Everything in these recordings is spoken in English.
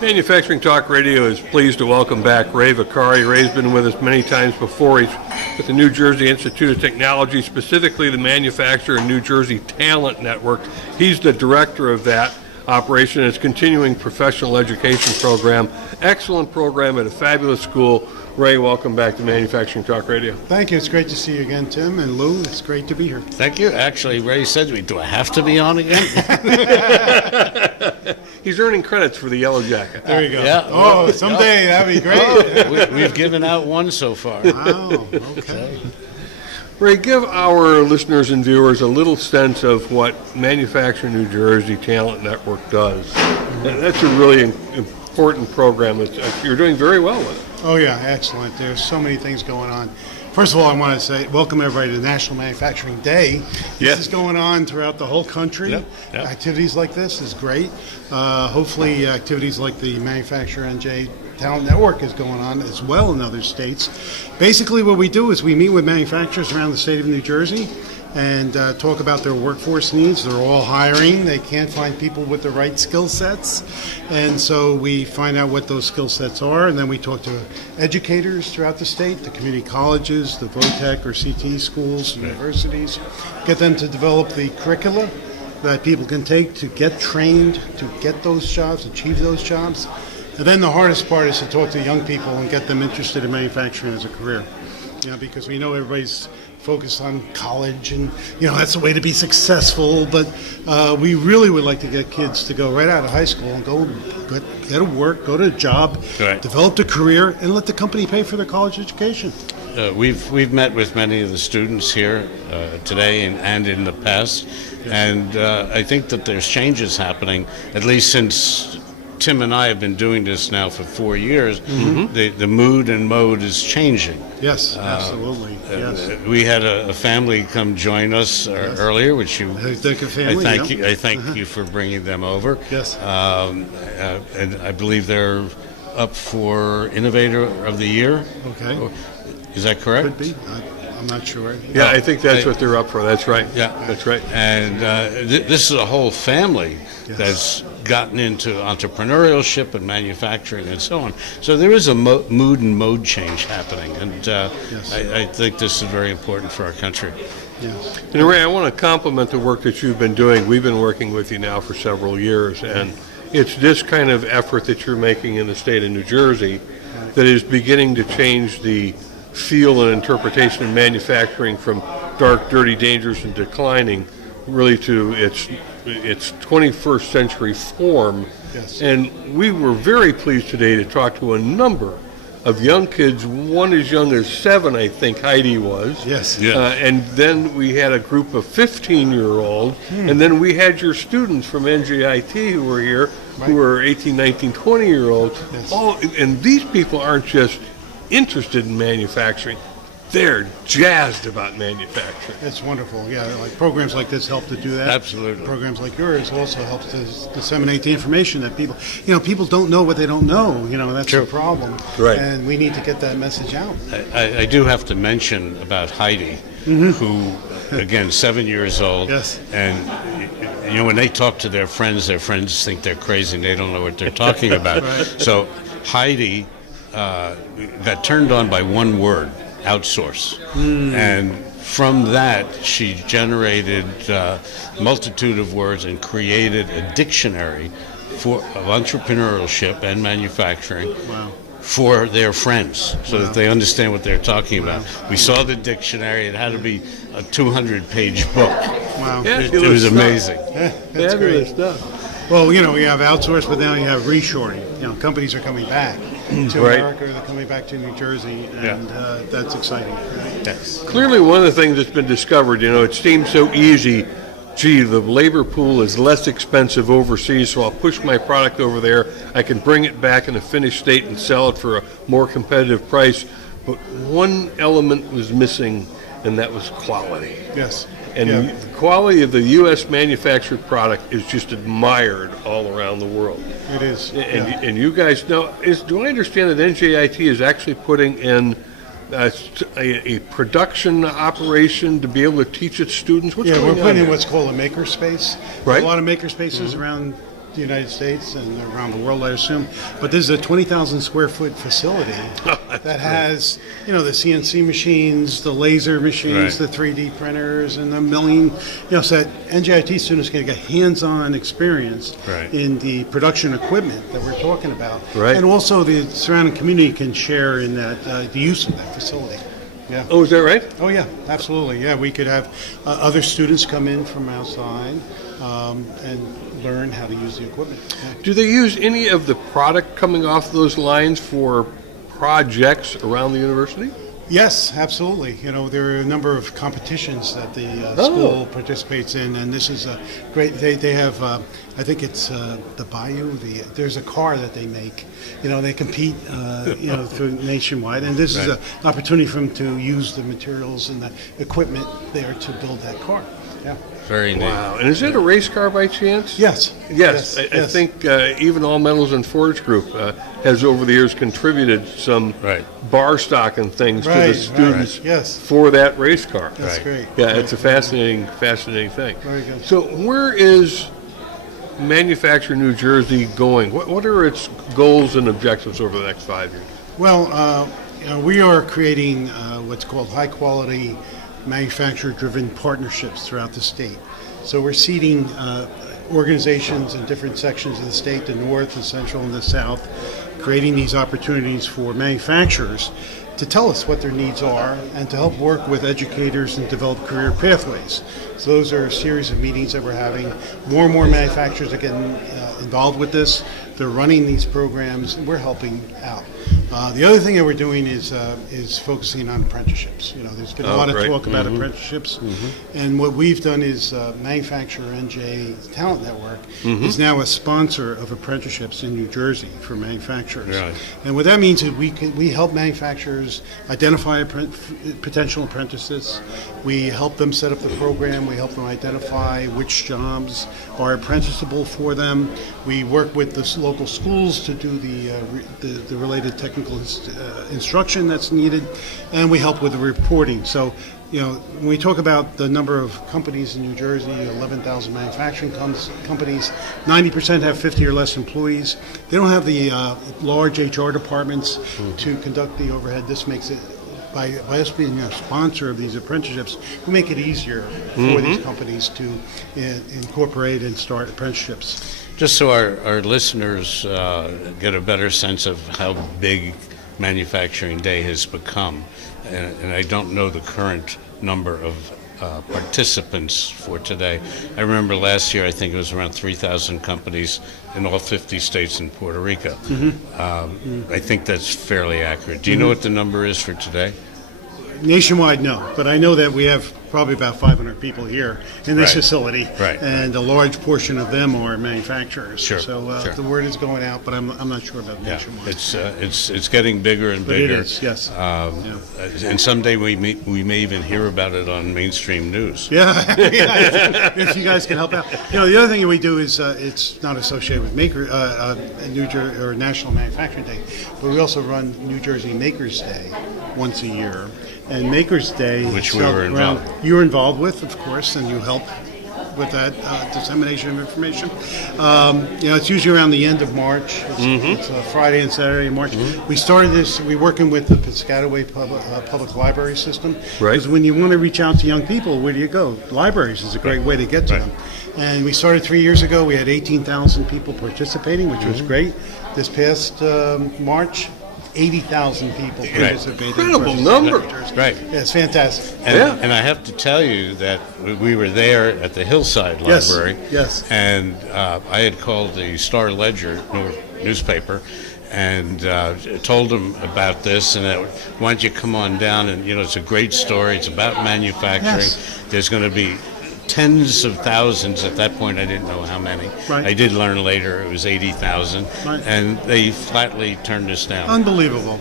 Manufacturing Talk Radio is pleased to welcome back Ray Vaccari. Ray's been with us many times before. He's with the New Jersey Institute of Technology, specifically the Manufacturer and New Jersey Talent Network. He's the director of that operation. It's continuing professional education program. Excellent program at a fabulous school. Ray, welcome back to Manufacturing Talk Radio. Thank you. It's great to see you again, Tim and Lou. It's great to be here. Thank you. Actually, Ray said to me, do I have to be on again? He's earning credits for the yellow jacket. There you go. Yeah. Oh, someday that'd be great. We've given out one so far. Wow. Okay. Ray, give our listeners and viewers a little sense of what Manufacturing New Jersey Talent Network does. That's a really important program. You're doing very well with it. Oh, yeah. Excellent. There's so many things going on. First of all, I want to say welcome everybody to National Manufacturing Day. Yes. This is going on throughout the whole country. Yep. Activities like this is great. Hopefully activities like the Manufacturer NJ Talent Network is going on as well in other states. Basically what we do is we meet with manufacturers around the state of New Jersey and talk about their workforce needs. They're all hiring. They can't find people with the right skill sets. And so we find out what those skill sets are, and then we talk to educators throughout the state, the community colleges, the VOTEC or CT schools, universities, get them to develop the curricula that people can take to get trained, to get those jobs, achieve those jobs. And then the hardest part is to talk to young people and get them interested in manufacturing as a career. Because we know everybody's focused on college and, that's the way to be successful. But we really would like to get kids to go right out of high school and go get to work, go to a job, Right. develop a career, and let the company pay for their college education. We've met with many of the students here today and in the past, and I think that there's changes happening, at least since Tim and I have been doing this now for 4 years. Mm-hmm. The mood and mode is changing. Yes, absolutely. Yes. We had a family come join us earlier, which you. I thank you for bringing them over. Yes. And I believe they're up for Innovator of the Year. Okay. Is that correct? Could be. I'm not sure. Yeah, I think that's what they're up for. That's right. Yeah. That's right. And this is a whole family that's gotten into entrepreneurship and manufacturing and so on. So there is a mood and mode change happening, and I think this is very important for our country. Yes. And Ray, I want to compliment the work that you've been doing. We've been working with you now for several years, and it's this kind of effort that you're making in the state of New Jersey that is beginning to change the feel and interpretation of manufacturing from dark, dirty, dangerous, and declining really to its 21st century form. Yes. And we were very pleased today to talk to a number of young kids, one as young as 7, I think Heidi was. Yes. Yeah. And then we had a group of 15-year-olds, and then we had your students from NJIT who were here, who were 18, 19, 20-year-olds. Yes. Oh, and these people aren't just interested in manufacturing. They're jazzed about manufacturing. It's wonderful. Yeah, like programs like this help to do that. Absolutely. Programs like yours also help to disseminate the information that people don't know what they don't know. That's True. the problem. Right. And we need to get that message out. I do have to mention about Heidi, who, again, 7 years old. Yes. And, when they talk to their friends think they're crazy and they don't know what they're talking about. Right. So Heidi got turned on by one word, outsource. And from that, she generated a multitude of words and created a dictionary of entrepreneurship and manufacturing. Wow. For their friends, so that they understand what they're talking about. We saw the dictionary. It had to be a 200-page book. Wow. Yeah. It was amazing. That's Fabulous great. stuff. Well, we have outsourced, but now you have reshoring. Companies are coming back to Right. America. They're coming back to New Jersey, and that's exciting. Yes. Clearly, one of the things that's been discovered, it seems so easy. Gee, the labor pool is less expensive overseas, so I'll push my product over there. I can bring it back in a finished state and sell it for a more competitive price. But one element was missing, and that was quality. Yes. And the quality of the U.S. manufactured product is just admired all around the world. It is. And you guys know, do I understand that NJIT is actually putting in a production operation to be able to teach its students? We're putting in what's called a makerspace. Right. A lot of makerspaces around the United States and around the world, I assume. But this is a 20,000 square foot facility that has, the CNC machines, the laser machines, Right. the 3D printers, and a million, so that NJIT students can get hands-on experience Right. in the production equipment that we're talking about. Right. And also the surrounding community can share in that, the use of that facility. Yeah. Oh, is that right? Oh, yeah, absolutely. Yeah, we could have other students come in from outside and learn how to use the equipment. Yeah. Do they use any of the product coming off those lines for projects around the university? Yes, absolutely. There are a number of competitions that the Oh. school participates in, and this is a great. They have, I think it's the Bayou. There's a car that they make. They compete, through nationwide, and this is Right. an opportunity for them to use the materials and the equipment there to build that car. Yeah. Very neat. Wow. And is it a race car by chance? Yes. Yes. I yes. think even All Metals and Forge Group has over the years contributed some Right. bar stock and things to Right, the right, students yes. for that race car. That's Right. great. Yeah, Great. it's a fascinating thing. Very good. So where is Manufacturing New Jersey going? What are its goals and objectives over the next 5 years? Well, we are creating what's called high-quality manufacturer-driven partnerships throughout the state. So we're seeding organizations in different sections of the state, the north, the central, and the south, creating these opportunities for manufacturers to tell us what their needs are and to help work with educators and develop career pathways. So those are a series of meetings that we're having. More and more manufacturers are getting involved with this. They're running these programs, and we're helping out. The other thing that we're doing is focusing on apprenticeships. There's been a lot of great. talk about apprenticeships, and what we've done is Manufacturer NJ Talent Network is now a sponsor of apprenticeships in New Jersey for manufacturers. Really? And what that means is we help manufacturers identify potential apprentices. We help them set up the program. We help them identify which jobs are apprenticable for them. We work with the local schools to do the related technical instruction that's needed, and we help with the reporting. So, when we talk about the number of companies in New Jersey, 11,000 manufacturing companies, 90% have 50 or less employees. They don't have the large HR departments to conduct the overhead. This makes it, by us being a sponsor of these apprenticeships, we make it easier for these companies to incorporate and start apprenticeships. Just so our listeners get a better sense of how big Manufacturing Day has become, and I don't know the current number of participants for today. I remember last year, I think it was around 3,000 companies in all 50 states and Puerto Rico. I think that's fairly accurate. Do you know what the number is for today? Nationwide, no, but I know that we have probably about 500 people here in this Right. facility, Right. and a large portion of them are manufacturers. Sure, So sure. the word is going out, but I'm not sure about Yeah, nationwide. it's getting bigger and But it bigger. is, yes. And someday we may even hear about it on mainstream news. Yeah, if you guys can help out. The other thing that we do is it's not associated with New Jersey or National Manufacturing Day, but we also run New Jersey Makers Day once a year. And Makers Day, Which we were involved. You were involved with, of course, and you help with that dissemination of information. It's usually around the end of March. It's a Friday and Saturday in March. We started this. We're working with the Piscataway Public Library System. Right. Because when you want to reach out to young people, where do you go? Libraries is a great way to get to Right. them. And we started 3 years ago. We had 18,000 people participating, which was great. This past March, 80,000 people participated. Incredible number. Right. Yeah, it's fantastic. And I have to tell you that we were there at the Hillside Yes, Library. yes. And I had called the Star Ledger newspaper and told them about this, and that, why don't you come on down, and it's a great story. It's about manufacturing. Yes. There's going to be tens of thousands. At that point, I didn't know how many. Right. I did learn later it was 80,000, Right. and they flatly turned us down. Unbelievable.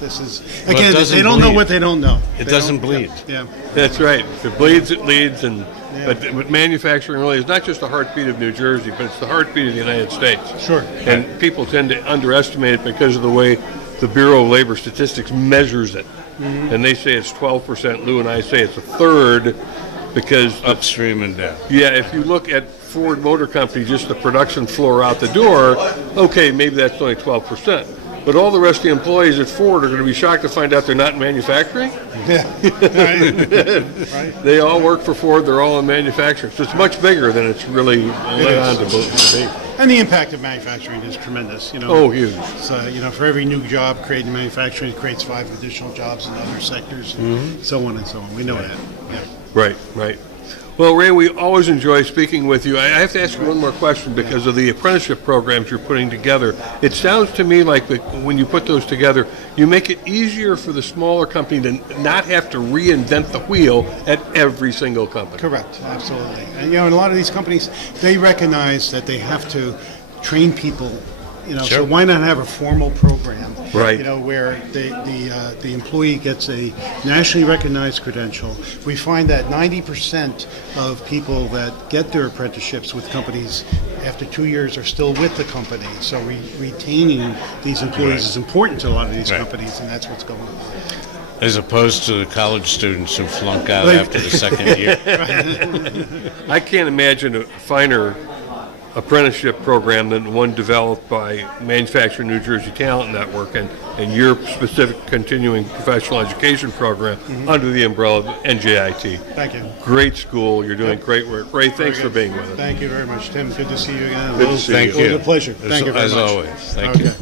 This is, Well, it again, doesn't they don't know bleed. what they don't know. It They doesn't don't- bleed. Yeah. That's right. If it bleeds, it leads, and Yeah. but manufacturing really is not just the heartbeat of New Jersey, but it's the heartbeat of the United States. Sure. And people tend to underestimate it because of the way the Bureau of Labor Statistics measures it. And they say it's 12%. Lou and I say it's a third, because Upstream and down. yeah, if you look at Ford Motor Company, just the production floor out the door, okay, maybe that's only 12%. But all the rest of the employees at Ford are going to be shocked to find out they're not in manufacturing. Yeah. Right. They all work for Ford. They're all in manufacturing. So it's much bigger than it's really led on to be. And the impact of manufacturing is tremendous. Oh, huge. So, for every new job created in manufacturing, it creates 5 additional jobs in other sectors, and so on and so on. We know that. Yeah. Right. Well, Ray, we always enjoy speaking with you. I have to ask you one more question because of the apprenticeship programs you're putting together. It sounds to me like when you put those together, you make it easier for the smaller company to not have to reinvent the wheel at every single company. Correct, absolutely. And in a lot of these companies, they recognize that they have to train people. Sure. So why not have a formal program? Right. Where the employee gets a nationally recognized credential. We find that 90% of people that get their apprenticeships with companies after 2 years are still with the company. So retaining these employees is important to a lot of these companies, and that's what's going on. As opposed to the college students who flunk out after the second year. I can't imagine a finer apprenticeship program than one developed by Manufacturing New Jersey Talent Network and your specific continuing professional education program under the umbrella of NJIT. Thank you. Great school. You're doing great work. Ray, thanks for being with us. Thank you very much, Tim. Good to see you again. Good to see Thank you. you. It was a pleasure. Thank you very As much. always. Thank you.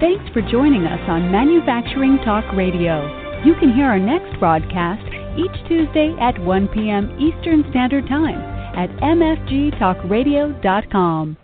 Thanks for joining us on Manufacturing Talk Radio. You can hear our next broadcast each Tuesday at 1 p.m. Eastern Standard Time at mfgtalkradio.com.